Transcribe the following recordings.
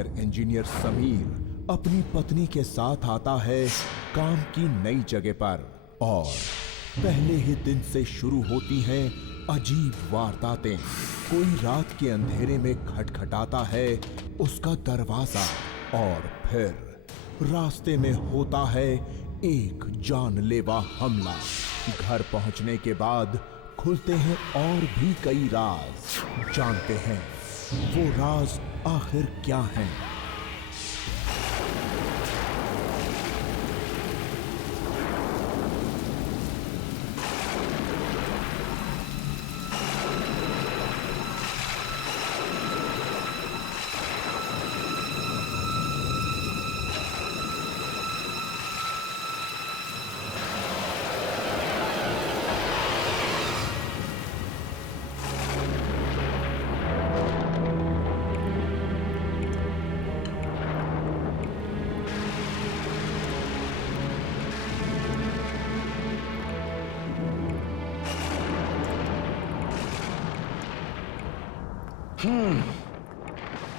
Junior engineer Sameer अपनी पत्नी के साथ आता है काम की नई जगह पर और पहले ही दिन से शुरू होती हैं अजीब वारदातें। कोई रात के अंधेरे में खटखटाता है उसका दरवाजा और फिर रास्ते में होता है एक जानलेवा हमला। घर पहुंचने के बाद खुलते हैं और भी कई राज। जानते हैं वो राज आखिर क्या हैं?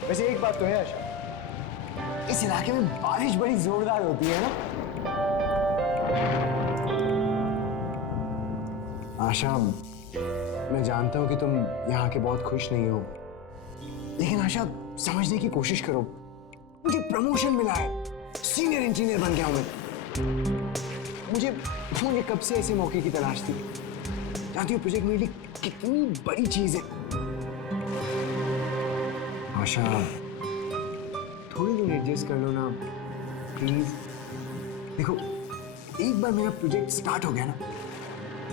वैसे एक बात तो है आशा, इस इलाके में बारिश बड़ी जोरदार होती है ना? आशा, मैं जानता हूं कि तुम यहाँ के बहुत खुश नहीं हो, लेकिन आशा समझने की कोशिश करो। मुझे प्रमोशन मिला है, सीनियर इंजीनियर बन गया हूं मैं। मुझे कब से ऐसे मौके की तलाश थी। जानती हो प्रोजेक्ट मेरे लिए कितनी बड़ी चीज है। आशा, थोड़ी दिन एडजस्ट कर लो ना प्लीज। देखो, एक बार मेरा प्रोजेक्ट स्टार्ट हो गया ना,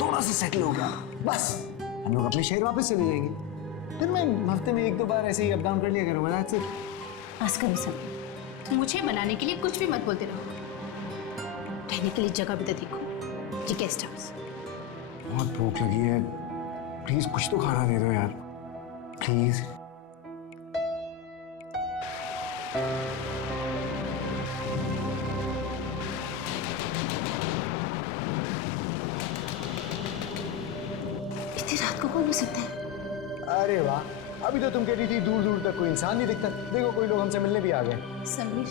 थोड़ा सा सेटल हो गया, बस हम लोग अपने शहर वापस चले जाएंगे। फिर मैं हफ्ते में 1-2 बार ऐसे ही अप डाउन कर लिया करूँगा। That's it. बस करो सब, मुझे बनाने के लिए कुछ भी मत बोलते रहो। रहने के लिए जगह भी तो देखो, ये गेस्ट हाउस। बहुत भूख लगी है, प्लीज कुछ तो खाना दे दो यार, प्लीज। इतनी रात को कौन हो सकता है? अरे वाह, अभी तो तुम कह रही थी दूर दूर तक कोई इंसान नहीं दिखता। देखो, कोई लोग हमसे मिलने भी आ गए। समीर,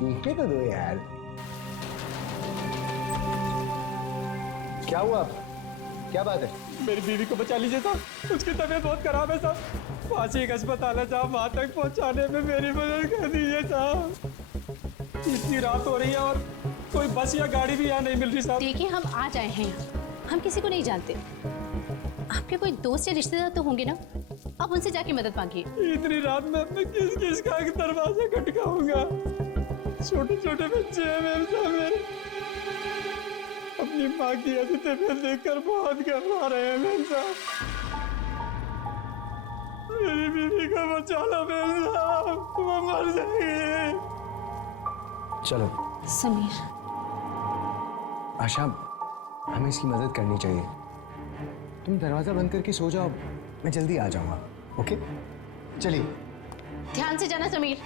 देखने तो दो यार। क्या हुआ? क्या बात है? मेरी बीवी को बचा लीजिए साहब, उसकी तबीयत बहुत खराब है साहब। पास ही एक अस्पताल है साहब, वहां तक पहुंचाने में मेरी मदद कर दीजिए साहब। इतनी रात हो रही है और कोई बस या गाड़ी भी यहाँ नहीं मिल रही साहब। देखिए हम आज आए हैं यहाँ, हम किसी को नहीं जानते। आपके कोई दोस्त या रिश्तेदार तो होंगे ना, आप उनसे जाके मदद मांगिए। इतनी रात में अपने किस किस का दरवाजा खटकाऊंगा? छोटे छोटे बच्चे हैं मेरे सामने, अपनी माँ की ऐसी तबीयत देखकर बहुत घबरा रहे हैं मेरे साथ। मेरी बीवी को बचा लो मेरे साहब, वो मर जाएगी। चलो समीर, आशा, हमें इसकी मदद करनी चाहिए। तुम दरवाजा बंद करके सो जाओ, मैं जल्दी आ जाऊंगा। ओके, चलिए। ध्यान से जाना समीर।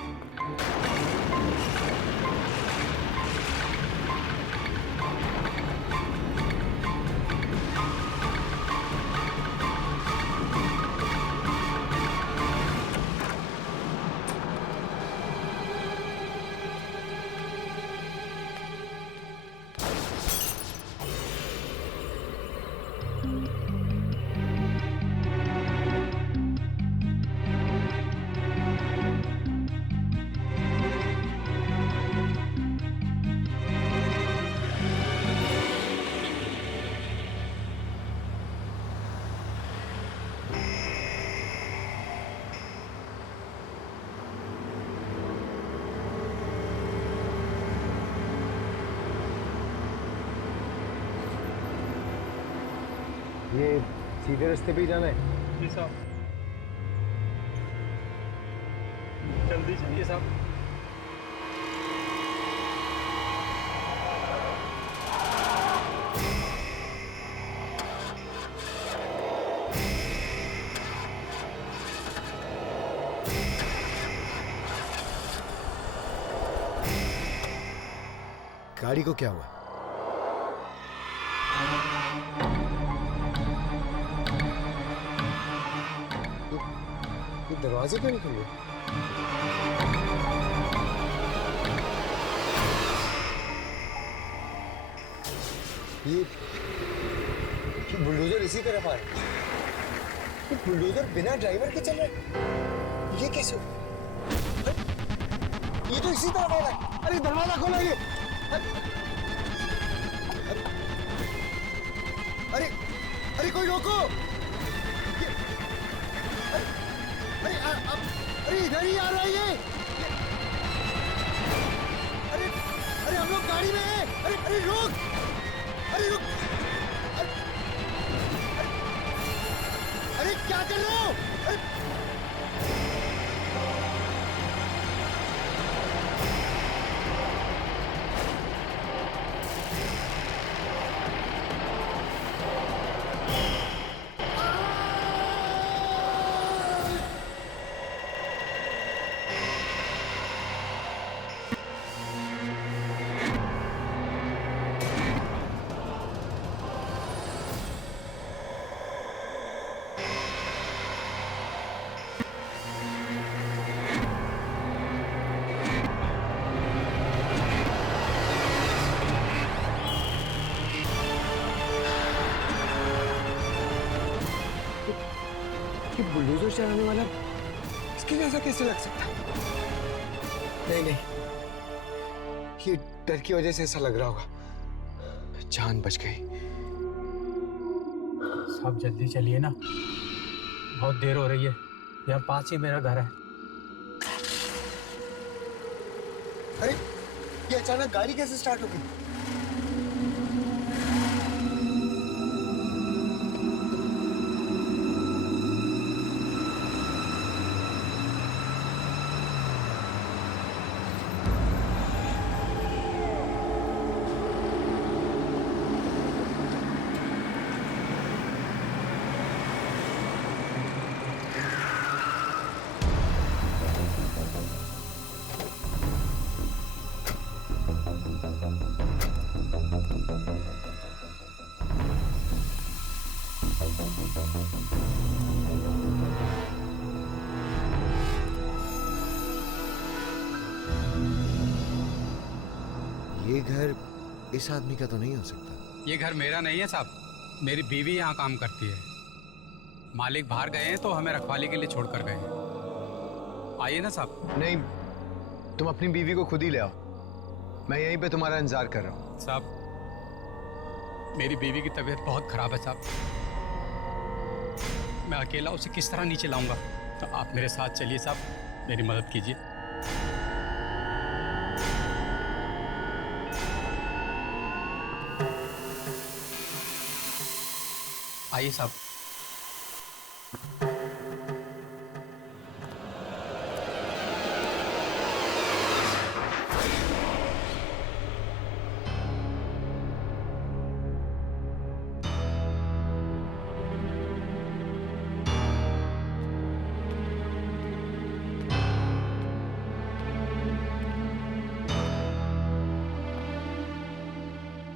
ये सीधे रास्ते पे ही जाना है? जी साहब, जल्दी चलिए साहब। गाड़ी को क्या हुआ? दरवाजे क्यों नहीं खुले? ये बुलडोजर इसी तरफ आ रहा है। ये बुलडोजर बिना ड्राइवर के चल रहा है। ये कैसे? ये तो इसी तरफ आ रहा है। अरे दरवाजा खोलो ये। अरे अरे कोई रोको। अरे इधर ही आ रहा है ये। अरे अरे हम लोग गाड़ी में हैं। अरे अरे रुक। अरे रुक। अरे क्या कर रहे हो? कि बुलडोजर चलाने वाला इसके जैसा कैसे लग सकता है? नहीं नहीं, ये डर की वजह से ऐसा लग रहा होगा। जान बच गई। साहब जल्दी चलिए ना, बहुत देर हो रही है। यहाँ पास ही मेरा घर है। अरे ये अचानक गाड़ी कैसे स्टार्ट हो गई? ये घर इस आदमी का तो नहीं हो सकता। ये घर मेरा नहीं है साहब, मेरी बीवी यहाँ काम करती है। मालिक बाहर गए हैं तो हमें रखवाली के लिए छोड़कर गए हैं। आइए ना साहब। नहीं, तुम अपनी बीवी को खुद ही ले आओ। मैं यहीं पे तुम्हारा इंतजार कर रहा हूँ। साहब मेरी बीवी की तबीयत बहुत खराब है साहब। मैं अकेला उसे किस तरह नीचे लाऊंगा? तो आप मेरे साथ चलिए साहब, मेरी मदद कीजिए। आइए साहब।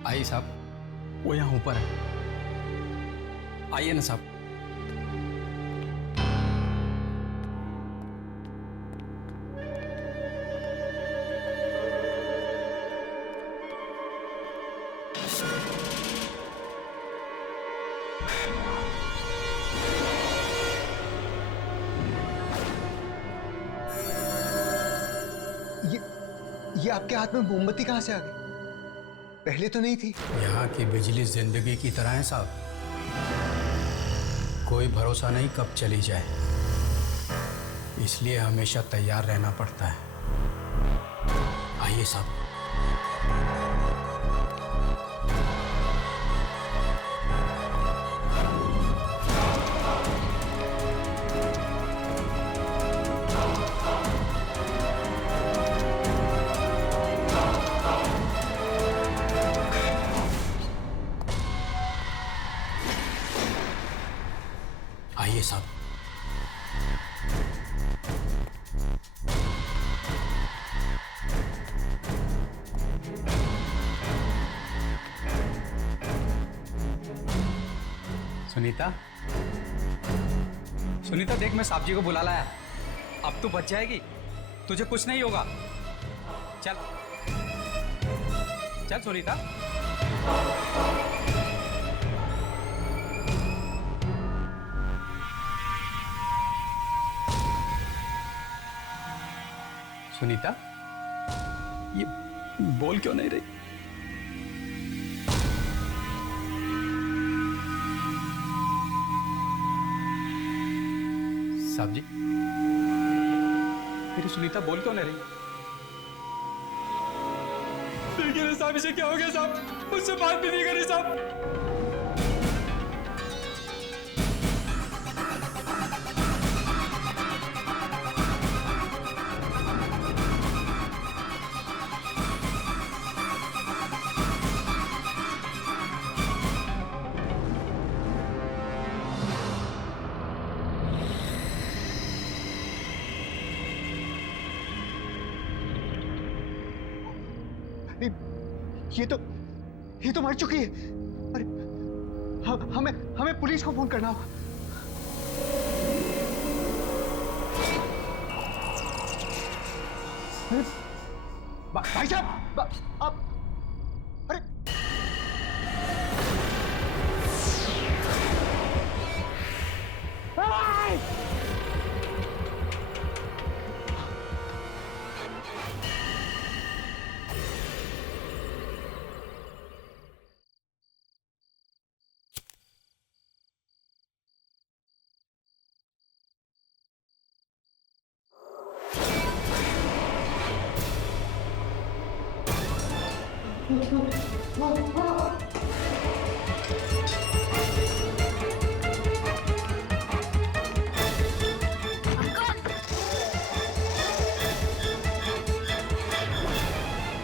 आइए साहब, वो यहाँ ऊपर है। आइए ना साहब। ये आपके हाथ में मोमबत्ती कहां से आ गई? पहले तो नहीं थी। यहाँ की बिजली जिंदगी की तरह है साहब, कोई भरोसा नहीं कब चली जाए, इसलिए हमेशा तैयार रहना पड़ता है। आइए साहब। आइए साहब। सुनीता, सुनीता देख, मैं साहब जी को बुला लाया। अब तू बच जाएगी, तुझे कुछ नहीं होगा। चल चल सुनीता। सुनीता, ये बोल क्यों नहीं रही? साहब जी, मेरी सुनीता बोल क्यों नहीं रही? देखिए साहब, इसे क्या हो गया साहब? मुझसे बात भी नहीं करी साहब। ये तो मर चुकी है। अरे हमें पुलिस को फोन करना होगा। भाई साहब, आप अरे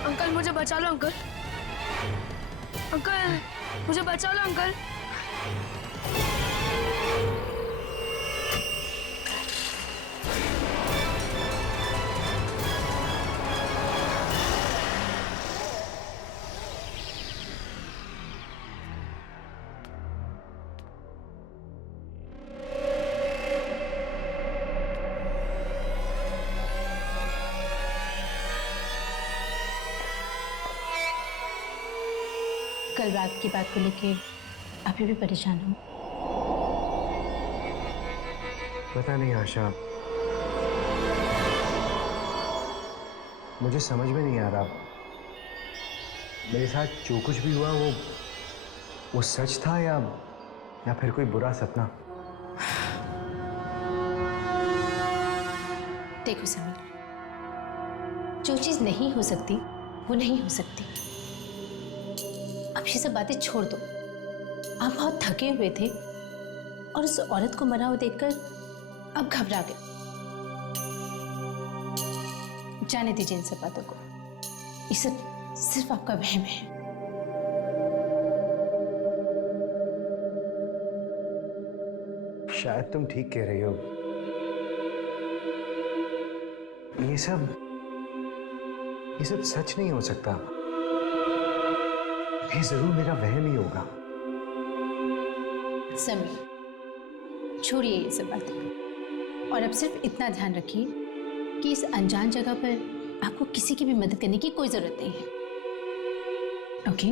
अंकल मुझे बचा लो अंकल। अंकल मुझे बचा लो अंकल। कल रात की बात को लेके अभी भी परेशान हूँ। पता नहीं आशा, मुझे समझ में नहीं आ रहा मेरे साथ जो कुछ भी हुआ वो सच था या फिर कोई बुरा सपना। देखो समीर, जो चीज नहीं हो सकती वो नहीं हो सकती। अब ये सब बातें छोड़ दो। आप बहुत थके हुए थे और उस औरत को मरा हुआ देखकर अब घबरा गए। जाने दीजिए इन सब बातों को। ये सब सिर्फ आपका वहम है। शायद तुम ठीक कह रही हो। ये सब सच नहीं हो सकता। ये जरूर मेरा वहम ही होगा। समीर, छोड़िए ये सब बातें और अब सिर्फ इतना ध्यान रखिए कि इस अनजान जगह पर आपको किसी की भी मदद करने की कोई जरूरत नहीं है। ओके?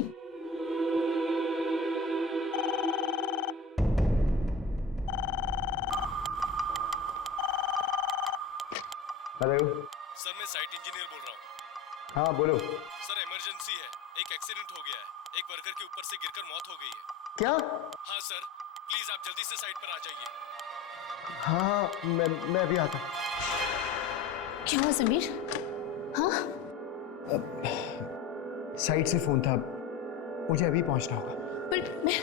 हेलो सर, मैं साइट इंजीनियर बोल रहा हूँ। हाँ बोलो। सर, इमरजेंसी है। एक एक्सीडेंट हो गया है। एक वर्कर के ऊपर से गिरकर मौत हो गई है। क्या? हाँ सर, प्लीज आप जल्दी से साइट पर आ जाइए। हाँ मैं अभी आता। क्या हुआ समीर? हाँ? साइट से फोन था, मुझे अभी पहुंचना होगा। पर मैं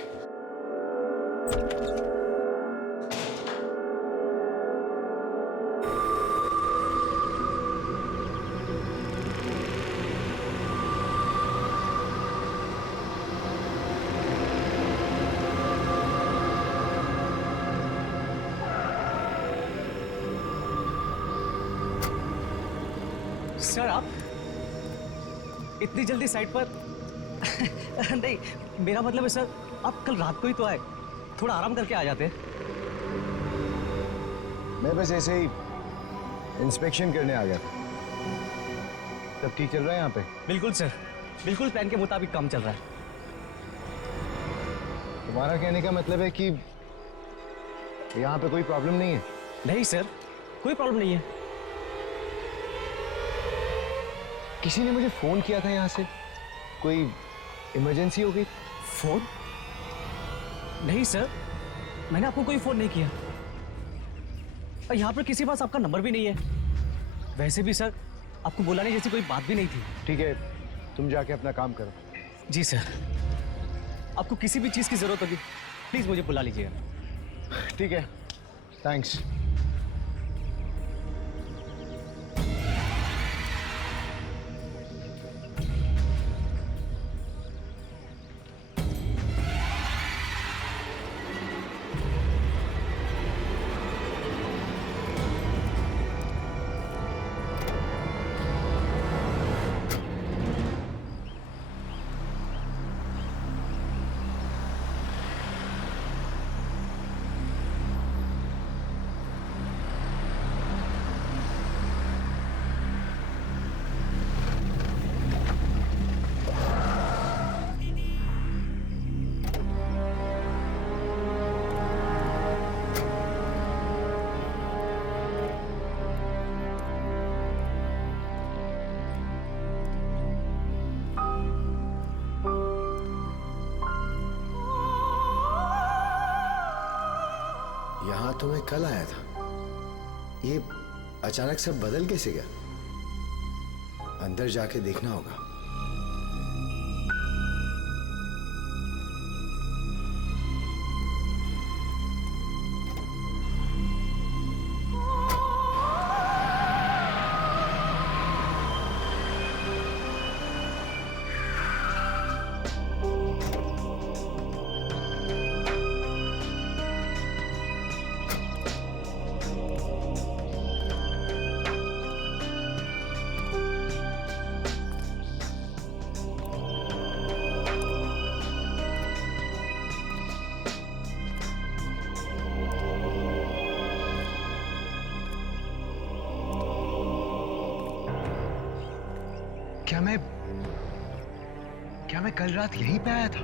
सर, आप इतनी जल्दी साइट पर नहीं, मेरा मतलब है सर, आप कल रात को ही तो आए, थोड़ा आराम करके आ जाते। मैं बस ऐसे ही इंस्पेक्शन करने आ गया था। सब ठीक चल रहा है यहाँ पे? बिल्कुल सर, बिल्कुल प्लान के मुताबिक काम चल रहा है। तुम्हारा कहने का मतलब है कि यहाँ पे कोई प्रॉब्लम नहीं है? नहीं सर, कोई प्रॉब्लम नहीं है। किसी ने मुझे फोन किया था यहाँ से, कोई इमरजेंसी हो गई? फोन? नहीं सर, मैंने आपको कोई फोन नहीं किया और यहाँ पर किसी के पास आपका नंबर भी नहीं है। वैसे भी सर, आपको बुलाने जैसी कोई बात भी नहीं थी। ठीक है, तुम जाके अपना काम करो। जी सर, आपको किसी भी चीज़ की जरूरत होगी प्लीज मुझे बुला लीजिएगा। ठीक है, थैंक्स। यहाँ तो मैं कल आया था, ये अचानक सब बदल कैसे गया? अंदर जाके देखना होगा। क्या मैं कल रात यहीं पे आया था?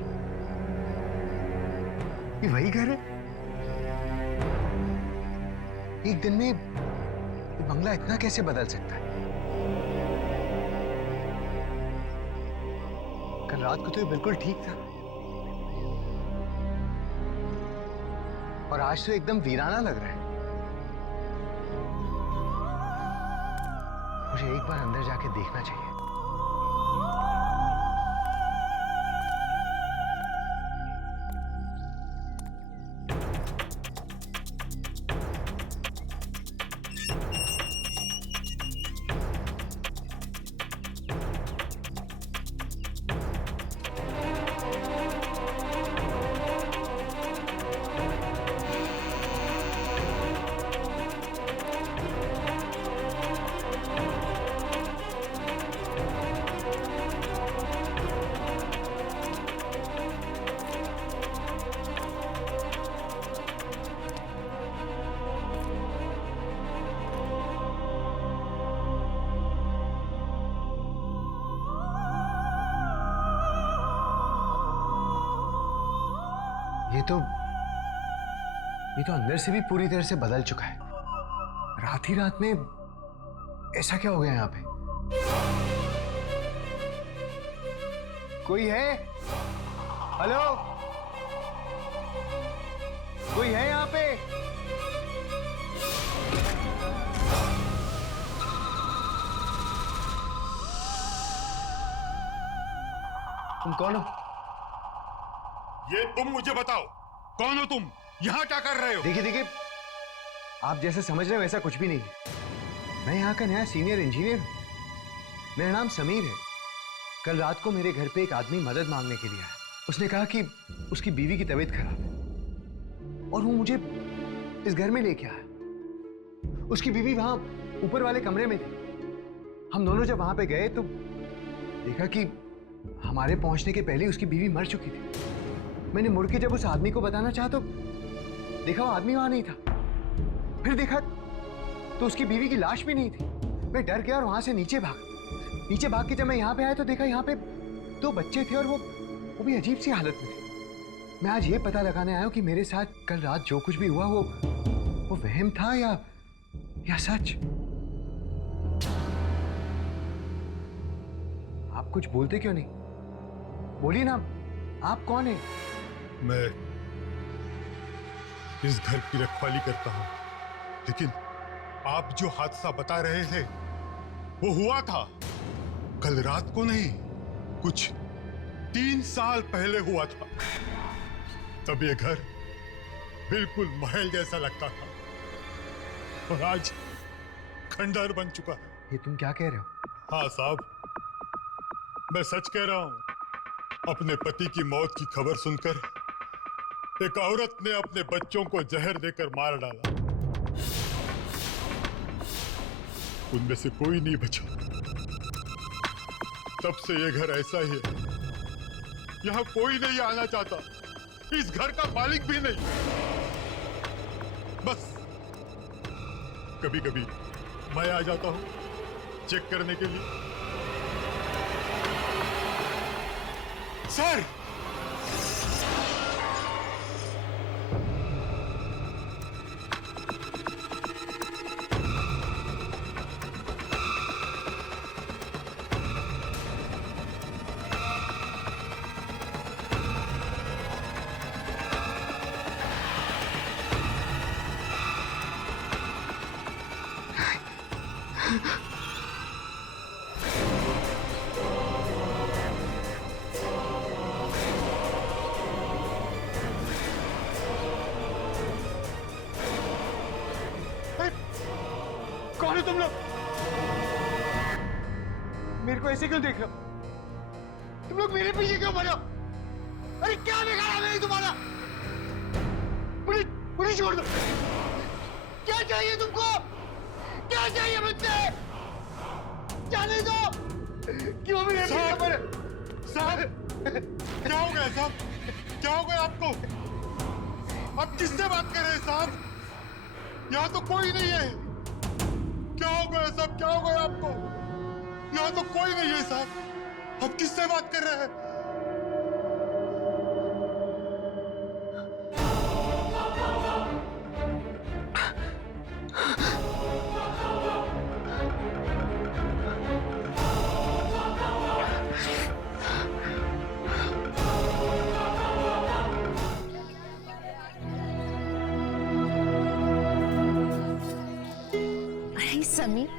ये वही घर है? एक दिन में ये बंगला इतना कैसे बदल सकता है? कल रात को तो ये बिल्कुल ठीक था और आज तो एकदम वीराना लग रहा है। मुझे एक बार अंदर जाके देखना चाहिए। ये तो अंदर से भी पूरी तरह से बदल चुका है। रात ही रात में ऐसा क्या हो गया यहाँ पे? कोई है? हेलो, कोई है यहाँ पे? तुम कौन हो? ये तुम मुझे बताओ, कौन हो तुम? यहाँ क्या कर रहे हो? देखिए, आप जैसे समझ रहे हो वैसा कुछ भी नहीं है। मैं यहाँ का नया सीनियर इंजीनियर हूँ। मेरा नाम समीर है। कल रात को मेरे घर पे एक आदमी मदद मांगने के लिए आया। उसने कहा कि उसकी बीवी की तबीयत खराब है और वो मुझे इस घर में लेके आया। उसकी बीवी वहां ऊपर वाले कमरे में थी। हम दोनों जब वहां पे गए तो देखा कि हमारे पहुंचने के पहले उसकी बीवी मर चुकी थी। मैंने मुड़ के जब उस आदमी को बताना चाहा तो देखा वो आदमी वहां नहीं था। फिर देखा तो उसकी बीवी की लाश भी नहीं थी। मैं डर गया और वहां से नीचे भाग के जब मैं यहाँ पे आया तो देखा यहाँ पे 2 बच्चे थे और वो भी अजीब सी हालत में थे। मैं आज ये पता लगाने आया हूँ कि मेरे साथ कल रात जो कुछ भी हुआ वो वहम था या सच। आप कुछ बोलते क्यों नहीं? बोलिए ना, आप कौन है? मैं इस घर की रखवाली करता हूं, लेकिन आप जो हादसा बता रहे थे वो हुआ था कल रात को नहीं, कुछ 3 साल पहले हुआ था। तब ये घर बिल्कुल महल जैसा लगता था और आज खंडहर बन चुका है। ये तुम क्या कह रहे हो? हाँ साहब, मैं सच कह रहा हूं। अपने पति की मौत की खबर सुनकर एक औरत ने अपने बच्चों को जहर देकर मार डाला। उनमें से कोई नहीं बचा। तब से ये घर ऐसा ही है। यहां कोई नहीं आना चाहता, इस घर का मालिक भी नहीं। बस कभी कभी मैं आ जाता हूं चेक करने के लिए। सर, कौन हो तुम लोग? मेरे को ऐसे क्यों देख रहे हो? तुम लोग मेरे पीछे क्यों पड़े हो? अरे क्या बिगाड़ा मैंने तुम्हारा? पुलिस छोड़ दो। क्या चाहिए तुमको? क्या चाहिए मुझसे? जाने दो। क्यों मेरे पीछे पड़े? साहब क्या हो गया साहब? क्या हो गया आपको? आप किससे बात कर रहे हैं साहब? यहाँ तो कोई नहीं है। क्या हो गया साहब? क्या हो गया आपको? यहाँ तो कोई नहीं है साहब। आप किससे बात कर रहे हैं? अरे समीर,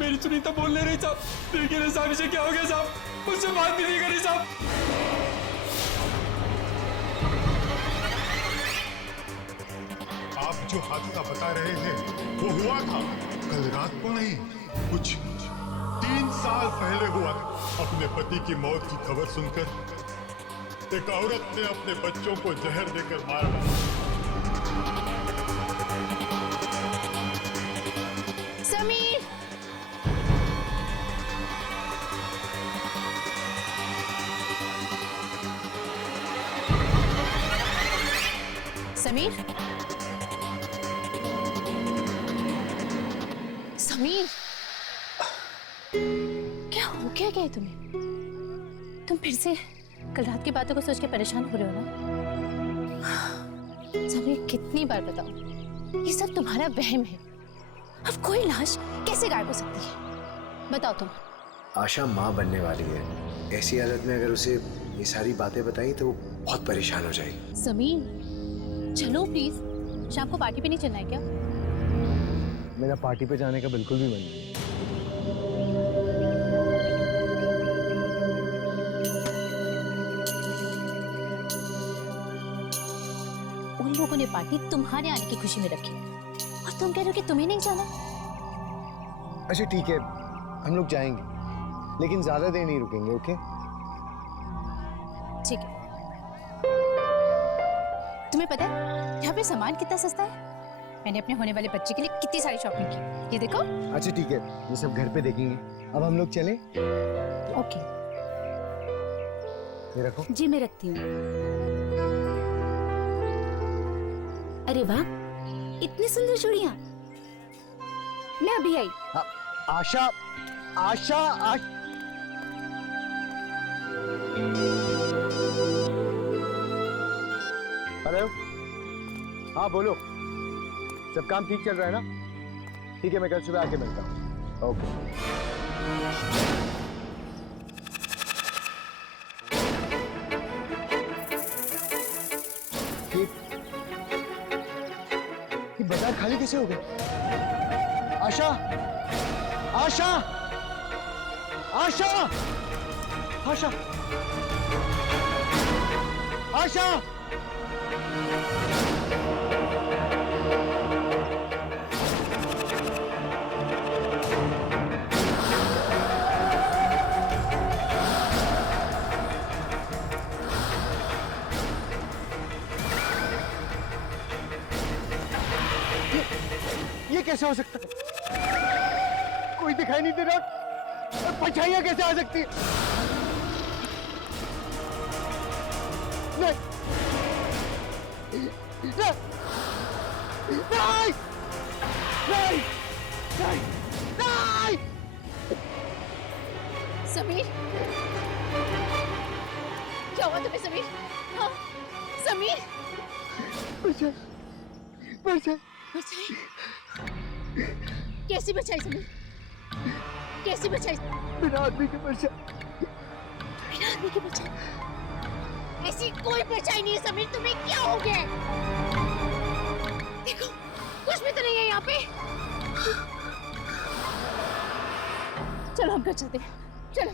मेरी सुनीता बोल नहीं रही साहब। देखिए ना साहब, इसे क्या हो गया साहब? मुझसे बात भी नहीं करी साहब। आप जो हादसा बता रहे हैं वो हुआ था कल रात को नहीं, कुछ 3 साल पहले हुआ था। अपने पति की मौत की खबर सुनकर एक औरत ने अपने बच्चों को जहर देकर मार डाला। समीर, समीर, समीर, क्या हो क्या गया तुम्हें? तुम फिर से कल रात की बातों को सोच के परेशान हो रहे हो ना? समीर, कितनी बार बताओ, ये सब तुम्हारा वहम है। अब कोई लाश कैसे गायब हो सकती है? बताओ तुम। आशा माँ बनने वाली है। ऐसी हालत में अगर उसे ये सारी बातें बताई तो वो बहुत परेशान हो जाएगी। समीर, चलो प्लीज। शाम को पार्टी पे नहीं चलना है क्या? मेरा पार्टी पे जाने का बिल्कुल भी मन नहीं। उन लोगों ने पार्टी तुम्हारे आने की खुशी में रखी और तुम कह रहे हो कि तुम्हें नहीं जाना? अच्छा ठीक है, हम लोग जाएंगे, लेकिन ज्यादा देर नहीं रुकेंगे। ओके? तुम्हें पता है यहाँ पे सामान कितना सस्ता है? मैंने अपने होने वाले बच्चे के लिए कितनी सारी शॉपिंग की, ये देखो। अच्छा ठीक है, ये सब घर पे देखेंगे। अब हम लोग चलें? ओके। ये रखो। जी मैं रखती हूँ। अरे वाह, इतनी सुंदर चूड़ियाँ। मैं अभी आई। आशा, आशा, हेलो, हाँ बोलो। सब काम ठीक चल रहा है ना? ठीक है, मैं कल सुबह आके मिलता हूँ। ओके। ये बाजार खाली कैसे हो गए? आशा, आशा, आशा, आशा, आशा। ये कैसे हो सकता है? कोई दिखाई नहीं दे रहा। परछाइयां कैसे आ सकती है? नहीं, नहीं, नहीं, नहीं, नहीं, नहीं। समीर, क्या हुआ तुम्हें समीर? हाँ, समीर। परछाई, परछाई। बचाई? कैसी बचाई समीर? कैसी बचाई? बिना आदमी के परछाई। बिना आदमी की बचाई? ऐसी कोई बचाई नहीं है समीर, तुम्हें क्या हो गया? देखो, कुछ भी तो नहीं है यहाँ पे। चलो हम घर चलते हैं, चलो।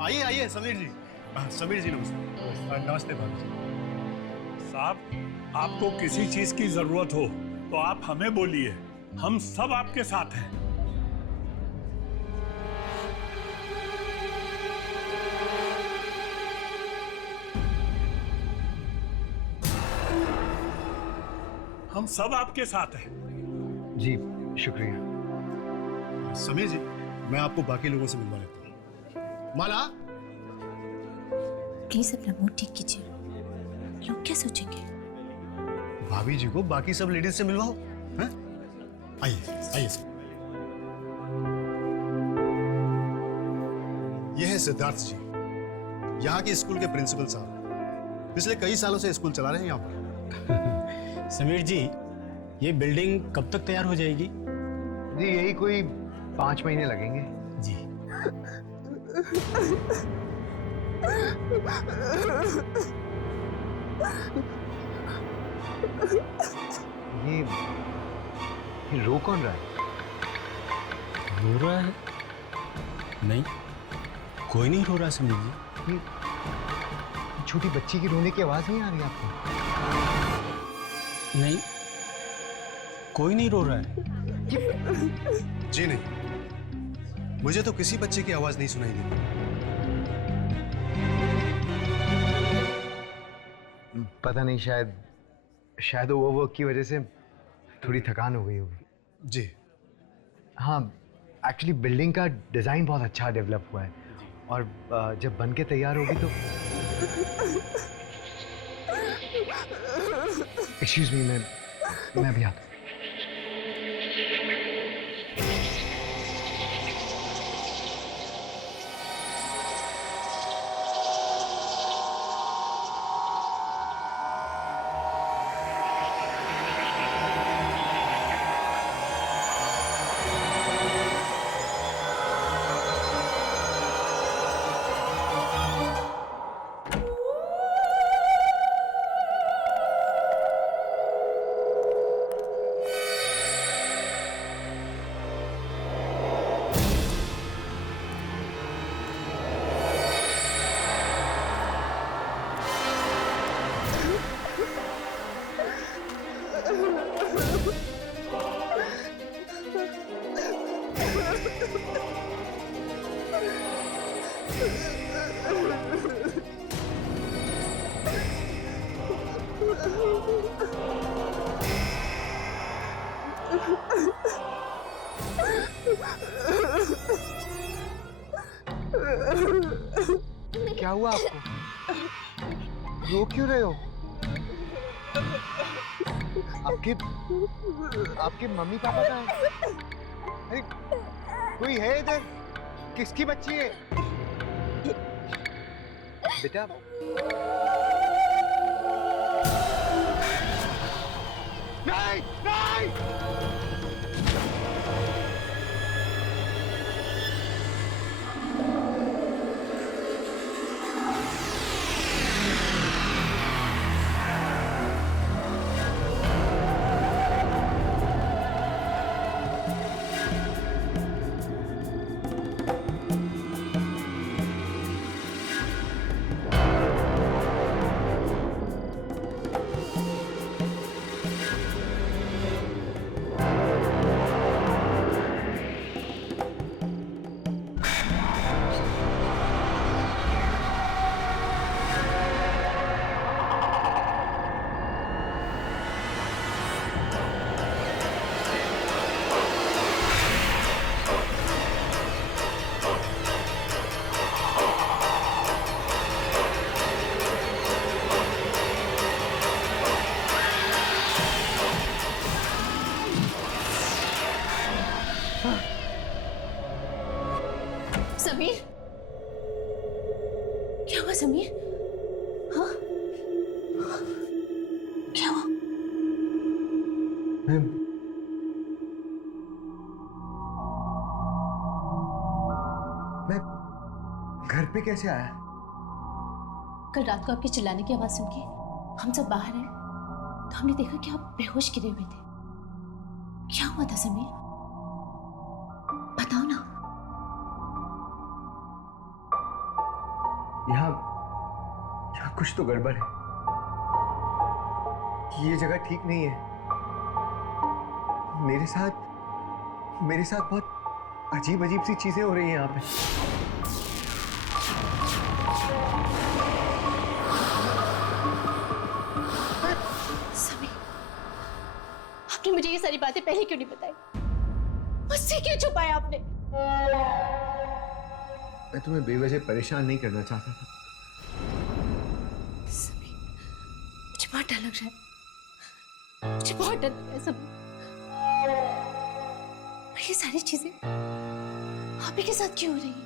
आइए आइए समीर जी। समीर जी नमस्ते। नमस्ते भाभी जी। साहब, आपको किसी चीज की जरूरत हो तो आप हमें बोलिए, हम सब आपके साथ हैं। हम सब आपके साथ हैं। जी शुक्रिया। समीर जी, मैं आपको बाकी लोगों से मिलवा लेता हूँ। माला, प्लीज अपना मूड ठीक कीजिए, लोग क्या सोचेंगे? भाभी जी को बाकी सब लेडीज से मिलवाओ। हैं? आइए आइए। यह है सिद्धार्थ जी, यहाँ के स्कूल के प्रिंसिपल साहब। पिछले कई सालों से स्कूल चला रहे हैं यहाँ पर। समीर जी, ये बिल्डिंग कब तक तैयार हो जाएगी? जी यही कोई 5 महीने लगेंगे। जी। ये रो कौन रहा है? रो रहा है? नहीं, कोई नहीं रो रहा समीर जी। छोटी बच्ची की रोने की आवाज नहीं आ रही आपको? नहीं, कोई नहीं रो रहा है। जी नहीं, मुझे तो किसी बच्चे की आवाज नहीं सुनाई दी। पता नहीं, शायद ओवरवर्क की वजह से थोड़ी थकान हो गई होगी। जी हाँ, एक्चुअली बिल्डिंग का डिजाइन बहुत अच्छा डेवलप हुआ है और जब बन के तैयार होगी तो एक्सक्यूज मी, मैं अभी आता हूँ। हुआ आपको? रो क्यों रहे हो? आपके मम्मी पापा कहाँ हैं? अरे कोई है इधर? किसकी बच्ची है बेटा? नहीं नहीं। समीर, क्या हुआ समीर? हाँ, क्या हुआ? मैं घर पे कैसे आया? कल रात को आपके चिल्लाने की आवाज सुन के हम सब बाहर आए तो हमने देखा कि आप बेहोश गिरे हुए थे। क्या हुआ था समीर? बताओ ना। यहाँ कुछ तो गड़बड़ है। ये जगह ठीक नहीं है। मेरे साथ बहुत अजीब अजीब सी चीजें हो रही हैं यहाँ पे। समीर, आपने मुझे ये सारी बातें पहले क्यों नहीं बताई? मुझसे क्यों छुपाया आपने? मैं तुम्हें बेवजह परेशान नहीं करना चाहता था। समीर, मुझे बहुत डर लग रहा है। मुझे बहुत डर लग रहा है समीर। ये सारी चीजें आप ही के साथ क्यों हो रही है?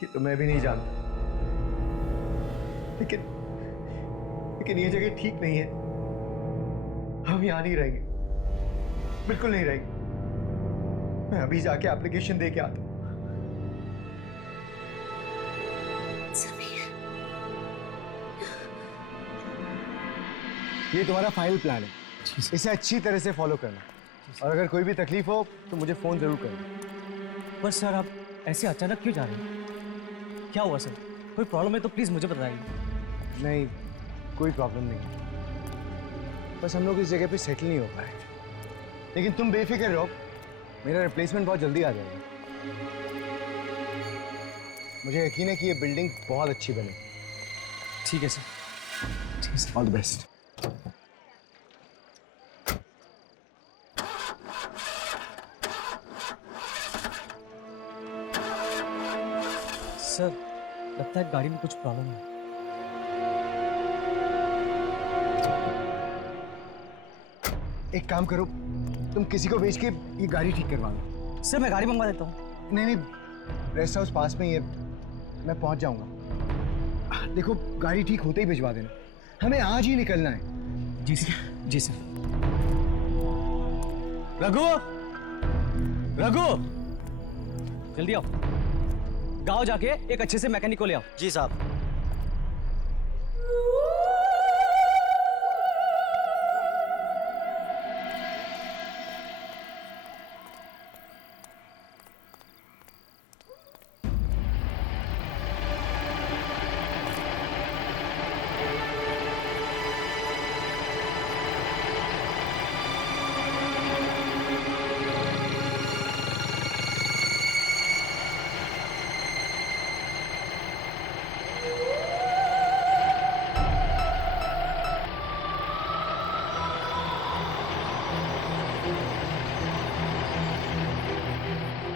ये तो मैं भी नहीं जानता, लेकिन ये जगह ठीक नहीं है। हम यहाँ नहीं रहेंगे, बिल्कुल नहीं रहेंगे। मैं अभी जाके एप्लीकेशन दे के आता हूँ। समीर, ये तुम्हारा फाइनल प्लान है, इसे अच्छी तरह से फॉलो करना। और अगर कोई भी तकलीफ हो तो मुझे फोन जरूर करना। पर सर आप ऐसे अचानक क्यों जा रहे हैं? क्या हुआ सर? कोई प्रॉब्लम है तो प्लीज मुझे बताइए। नहीं, कोई प्रॉब्लम नहीं, बस हम लोग इस जगह पे सेटल नहीं हो पाए। लेकिन तुम बेफिक्र रहो, मेरा रिप्लेसमेंट बहुत जल्दी आ जाएगा। मुझे यकीन है कि ये बिल्डिंग बहुत अच्छी बनेगी। ठीक है सर, ठीक है sir. All the best. Sir लगता है गाड़ी में कुछ प्रॉब्लम है। एक काम करो, तुम किसी को भेज के ये गाड़ी ठीक करवा लो। सर मैं गाड़ी मंगवा देता हूँ। नहीं, रेस्ट हाउस पास में ही है, मैं पहुंच जाऊंगा। देखो, गाड़ी ठीक होते ही भिजवा देना, हमें आज ही निकलना है। जी सर, जी सर। रघु, रघु, जल्दी आओ, गांव जाके एक अच्छे से मैकेनिक को ले आओ। जी साहब।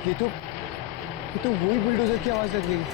ये तो वही बुलडोजर की आवाज लग रही है।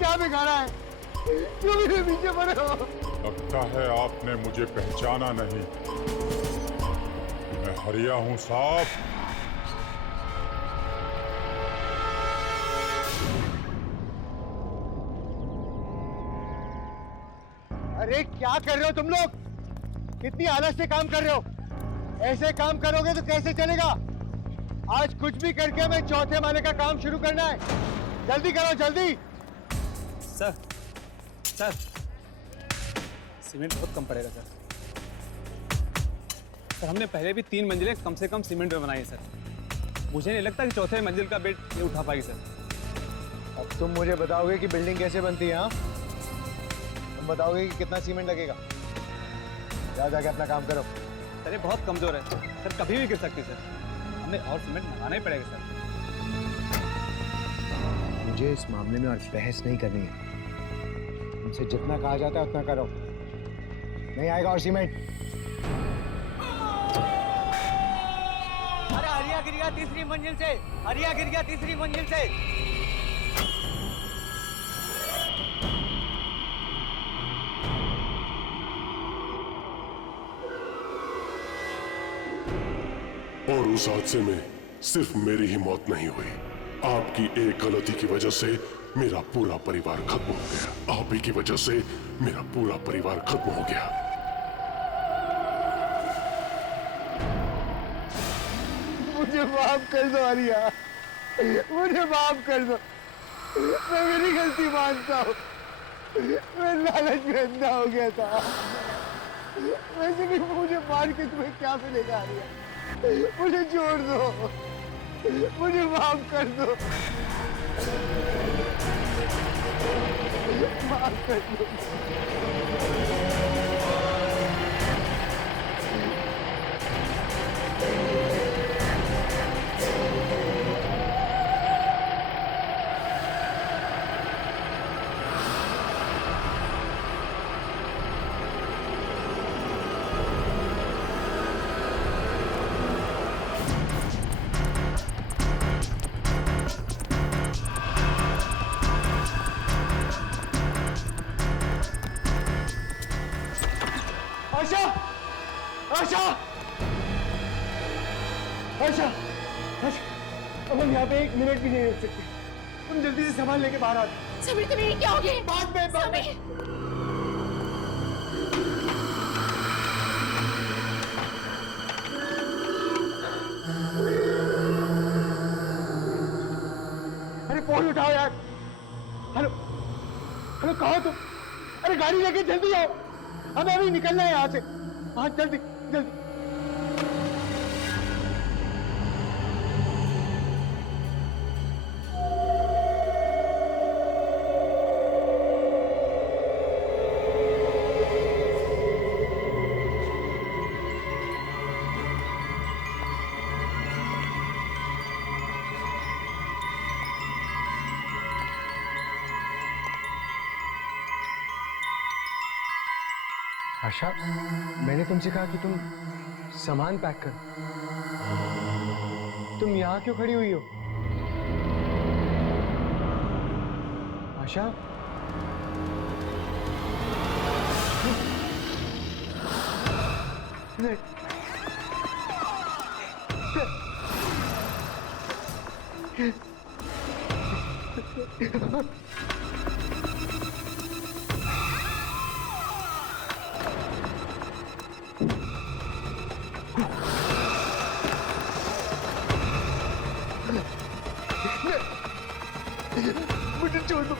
क्या बिगाड़ा है? क्यों मेरे पीछे पड़े हो? लगता है आपने मुझे पहचाना नहीं। मैं हरिया हूं साहब। अरे क्या कर रहे हो तुम लोग? कितनी आलस से काम कर रहे हो? ऐसे काम करोगे तो कैसे चलेगा? आज कुछ भी करके हमें चौथे माले का काम शुरू करना है। जल्दी करो, जल्दी। सर सीमेंट बहुत कम पड़ेगा सर। हमने पहले भी 3 मंजिलें कम से कम सीमेंट में बनाई है सर। मुझे नहीं लगता कि चौथे मंजिल का बेड ये उठा पाएगी सर। अब तुम मुझे बताओगे कि बिल्डिंग कैसे बनती है? हाँ, तुम बताओगे कि कितना सीमेंट लगेगा। जाके अपना काम करो। सर ये बहुत कमजोर है सर, कभी भी गिर सकती है सर। हमें और सीमेंट मंगाना ही पड़ेगा सर। मुझे इस मामले में और बहस नहीं करनी है। तुमसे जितना कहा जाता है उतना करो। नहीं आएगा और सीमेंट। अरे हरिया गिर गया तीसरी मंजिल से, हरिया गिर गया तीसरी मंजिल से। और उस हादसे में सिर्फ मेरी ही मौत नहीं हुई, आपकी एक गलती की वजह से मेरा पूरा परिवार खत्म हो गया। आप ही की वजह से मेरा पूरा परिवार खत्म हो गया। मुझे माफ कर दो हरिया, मुझे माफ कर दो। मैं मेरी गलती मानता हूँ। मैं लालच में अंधा हो गया था। वैसे भी मुझे मार के तुम्हें क्या मिलेगा हरिया? मुझे छोड़ दो, मुझे माफ कर दो, माफ कर दो। आशा! आशा! आशा! आशा! अब हम यहाँ पे 1 मिनट भी नहीं रुक सकते। तुम जल्दी से सामान लेके बाहर आ जाओ। समीर तुम्हें क्या हो गया? बाद में। अरे फोन उठाओ यार। हेलो हेलो, कहाँ हो तुम? अरे गाड़ी लेके जल्दी आओ, हमें अभी निकलना है यहाँ से। हाँ जल्दी जल्दी। आशा, मैंने तुमसे कहा कि तुम सामान पैक कर। तुम यहाँ क्यों खड़ी हुई हो? आशा, मुझे छोड़ दो।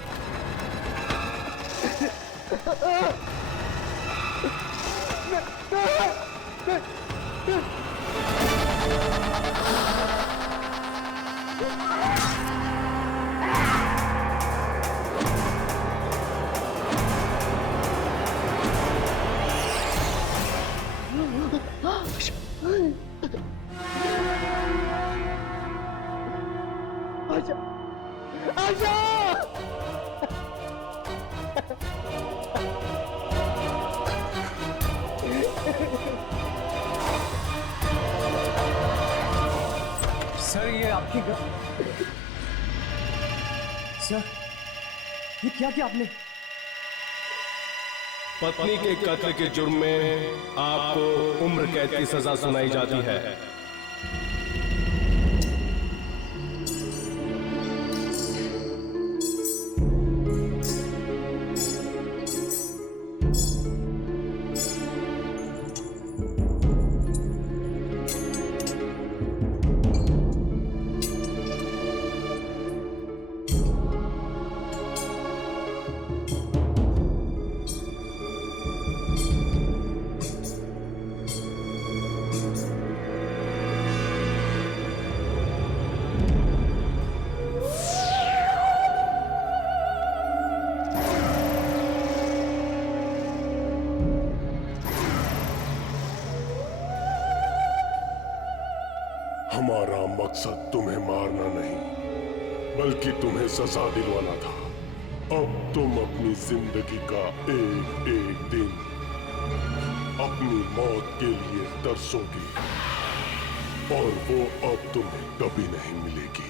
आशा, आशा! सर ये आपकी सर ये क्या आपने? पत्नी के कत्ल के जुर्म में आपको उम्र कैद की सजा सुनाई जाती है। हमारा मकसद तुम्हें मारना नहीं, बल्कि तुम्हें सजा दिलवाना था। अब तुम अपनी जिंदगी का एक एक दिन अपनी मौत के लिए तरसोगी, और वो अब तुम्हें कभी नहीं मिलेगी।